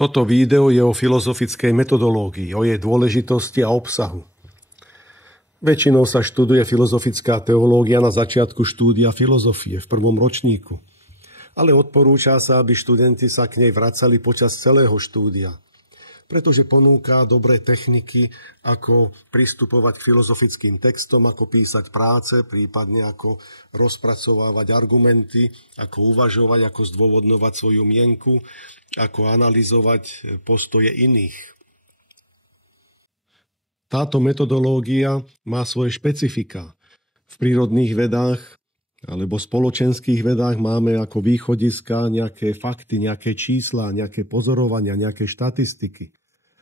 Toto video je o filozofickej metodológii, o jej dôležitosti a obsahu. Väčšinou sa študuje filozofická teológia na začiatku štúdia filozofie v prvom ročníku. Ale odporúča sa, aby študenti sa k nej vracali počas celého štúdia, pretože ponúka dobré techniky, ako pristupovať k filozofickým textom, ako písať práce, prípadne ako rozpracovávať argumenty, ako uvažovať, ako zdôvodňovať svoju mienku, ako analyzovať postoje iných. Táto metodológia má svoje špecifika. V prírodných vedách alebo spoločenských vedách máme ako východiska nejaké fakty, nejaké čísla, nejaké pozorovania, nejaké štatistiky.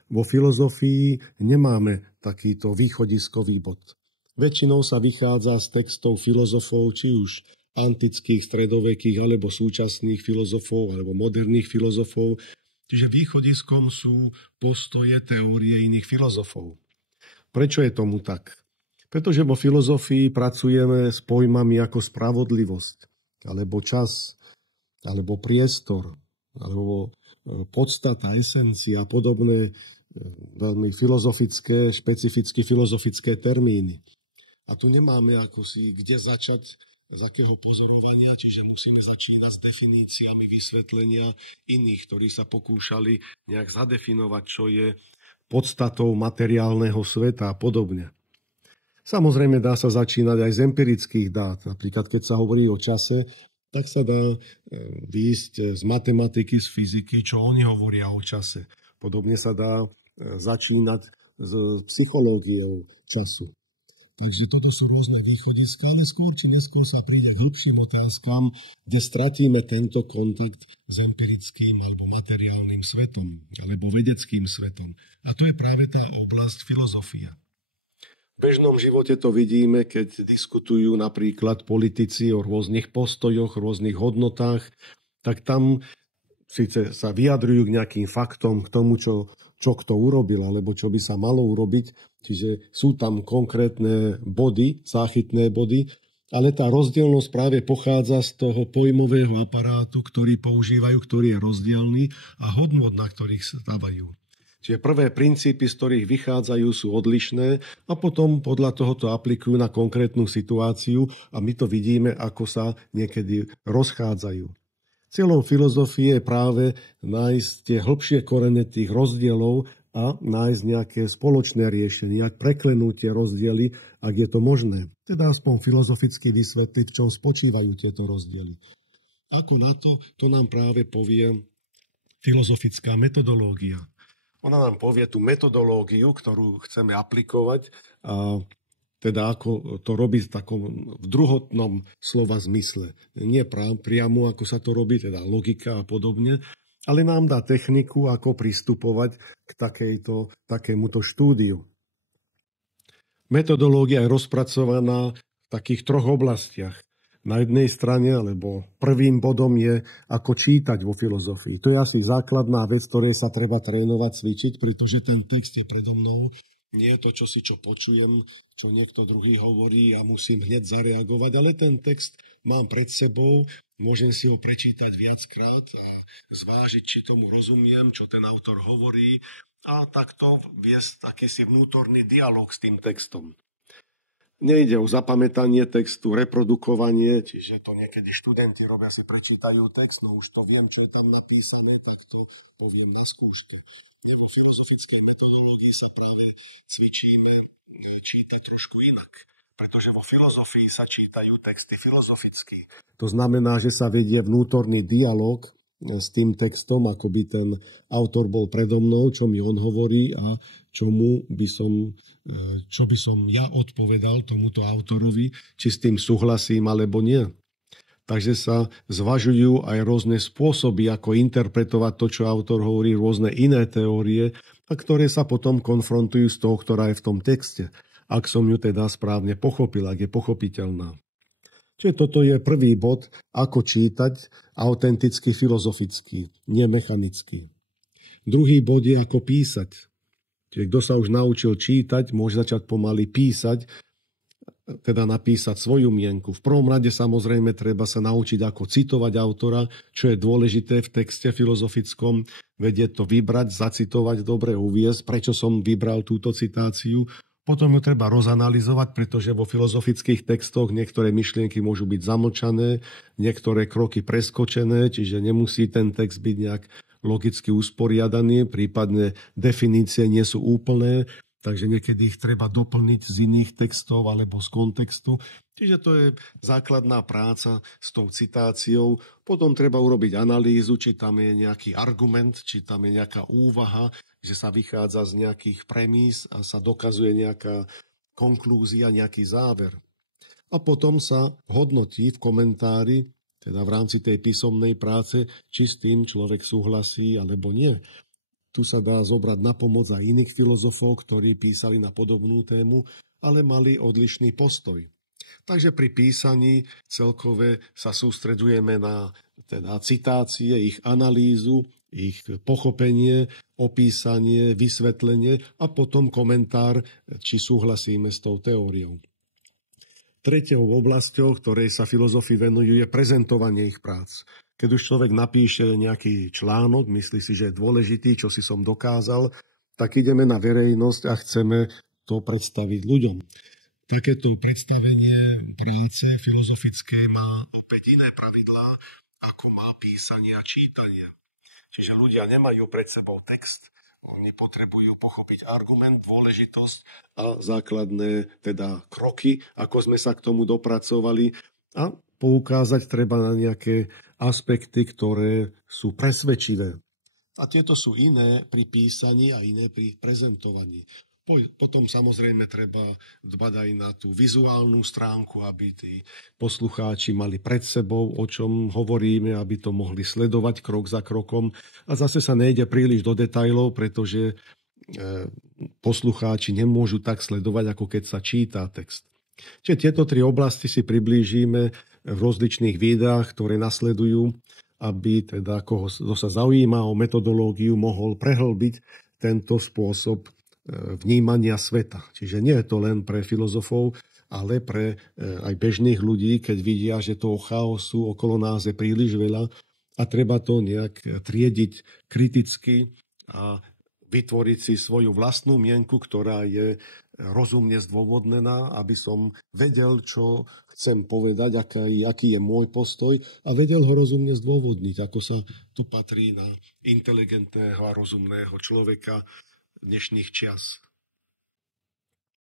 Vo filozofii nemáme takýto východiskový bod. Väčšinou sa vychádza z textov filozofov, či už antických, stredovekých, alebo súčasných filozofov, alebo moderných filozofov. Čiže východiskom sú postoje, teórie iných filozofov. Prečo je tomu tak? Pretože vo filozofii pracujeme s pojmami ako spravodlivosť, alebo čas, alebo priestor, alebo podstata, esencia a podobné veľmi filozofické, špecificky filozofické termíny. A tu nemáme ako si kde začať, z akého pozorovania, čiže musíme začínať s definíciami vysvetlenia iných, ktorí sa pokúšali nejak zadefinovať, čo je podstatou materiálneho sveta a podobne. Samozrejme dá sa začínať aj z empirických dát. Napríklad, keď sa hovorí o čase, tak sa dá výjsť z matematiky, z fyziky, čo oni hovoria o čase. Podobne sa dá začínať s psychológiou času. Takže toto sú rôzne východiska, ale skôr či neskôr sa príde k hĺbším otázkam, kde stratíme tento kontakt s empirickým alebo materiálnym svetom, alebo vedeckým svetom. A to je práve tá oblasť filozofia. V bežnom živote to vidíme, keď diskutujú napríklad politici o rôznych postojoch, rôznych hodnotách, tak tam síce sa vyjadrujú k nejakým faktom, k tomu, čo kto urobil, alebo čo by sa malo urobiť. Čiže sú tam konkrétne body, záchytné body, ale tá rozdielnosť práve pochádza z toho pojmového aparátu, ktorý používajú, ktorý je rozdielný a hodnot, na ktorých stavajú. Čiže prvé princípy, z ktorých vychádzajú, sú odlišné a potom podľa toho to aplikujú na konkrétnu situáciu a my to vidíme, ako sa niekedy rozchádzajú. Cieľom filozofie je práve nájsť tie hĺbšie korene tých rozdielov a nájsť nejaké spoločné riešenie, ak preklenúť tie rozdiely, ak je to možné. Teda aspoň filozoficky vysvetliť, v čom spočívajú tieto rozdiely. Ako na to nám práve povie filozofická metodológia. Ona nám povie tú metodológiu, ktorú chceme aplikovať a teda ako to robí v takom v druhotnom slova zmysle. Nie priamo, ako sa to robí, teda logika a podobne, ale nám dá techniku, ako pristupovať k takémuto štúdiu. Metodológia je rozpracovaná v takých troch oblastiach. Na jednej strane, alebo prvým bodom je, ako čítať vo filozofii. To je asi základná vec, ktorej sa treba trénovať, cvičiť, pretože ten text je predo mnou. Nie je to čosi, čo počujem, čo niekto druhý hovorí a musím hneď zareagovať, ale ten text mám pred sebou, môžem si ho prečítať viackrát a zvážiť, či tomu rozumiem, čo ten autor hovorí a takto viesť akýsi vnútorný dialog s tým textom. Nejde o zapamätanie textu, reprodukovanie, čiže to niekedy študenti robia, si prečítajú text, no už to viem, čo je tam napísané, tak to poviem na skúške. Cvičíme čítať trošku inak, pretože vo filozofii sa čítajú texty filozoficky. To znamená, že sa vedie vnútorný dialog s tým textom, ako by ten autor bol predo mnou, čo mi on hovorí a čo by som ja odpovedal tomuto autorovi, či s tým súhlasím alebo nie. Takže sa zvažujú aj rôzne spôsoby, ako interpretovať to, čo autor hovorí, rôzne iné teórie, a ktoré sa potom konfrontujú s tou, ktorá je v tom texte. Ak som ju teda správne pochopil, ak je pochopiteľná. Čiže toto je prvý bod, ako čítať autenticky filozoficky, nemechanicky. Druhý bod je, ako písať. Čiže kto sa už naučil čítať, môže začať pomaly písať teda napísať svoju mienku. V prvom rade samozrejme treba sa naučiť, ako citovať autora, čo je dôležité v texte filozofickom, vedieť to vybrať, zacitovať, dobre uviesť, prečo som vybral túto citáciu. Potom ju treba rozanalizovať, pretože vo filozofických textoch niektoré myšlienky môžu byť zamlčané, niektoré kroky preskočené, čiže nemusí ten text byť nejak logicky usporiadaný, prípadne definície nie sú úplné, takže niekedy ich treba doplniť z iných textov alebo z kontextu. Čiže to je základná práca s tou citáciou. Potom treba urobiť analýzu, či tam je nejaký argument, či tam je nejaká úvaha, že sa vychádza z nejakých premís a sa dokazuje nejaká konklúzia, nejaký záver. A potom sa hodnotí v komentári, teda v rámci tej písomnej práce, či s tým človek súhlasí alebo nie. Tu sa dá zobrať na pomoc aj iných filozofov, ktorí písali na podobnú tému, ale mali odlišný postoj. Takže pri písaní celkové sa sústredujeme na teda citácie, ich analýzu, ich pochopenie, opísanie, vysvetlenie a potom komentár, či súhlasíme s tou teóriou. Tretiou oblasťou, ktorej sa filozofi venujú, je prezentovanie ich prác. Keď už človek napíše nejaký článok, myslí si, že je dôležitý, čo si som dokázal, tak ideme na verejnosť a chceme to predstaviť ľuďom. Takéto predstavenie práce filozofické má opäť iné pravidlá, ako má písanie a čítanie. Čiže ľudia nemajú pred sebou text, oni potrebujú pochopiť argument, dôležitosť a základné teda kroky, ako sme sa k tomu dopracovali a poukázať treba na nejaké aspekty, ktoré sú presvedčivé. A tieto sú iné pri písaní a iné pri prezentovaní. Potom samozrejme treba dbať aj na tú vizuálnu stránku, aby tí poslucháči mali pred sebou, o čom hovoríme, aby to mohli sledovať krok za krokom. A zase sa nejde príliš do detailov, pretože poslucháči nemôžu tak sledovať, ako keď sa číta text. Čiže tieto tri oblasti si priblížime v rozličných videách, ktoré nasledujú, aby teda kto sa zaujíma o metodológiu, mohol prehlbiť tento spôsob vnímania sveta. Čiže nie je to len pre filozofov, ale pre aj bežných ľudí, keď vidia, že toho chaosu okolo nás je príliš veľa a treba to nejak triediť kriticky a vytvoriť si svoju vlastnú mienku, ktorá je rozumne zdôvodnená, aby som vedel, čo chcem povedať, aký je môj postoj a vedel ho rozumne zdôvodniť, ako sa tu patrí na inteligentného a rozumného človeka dnešných čias.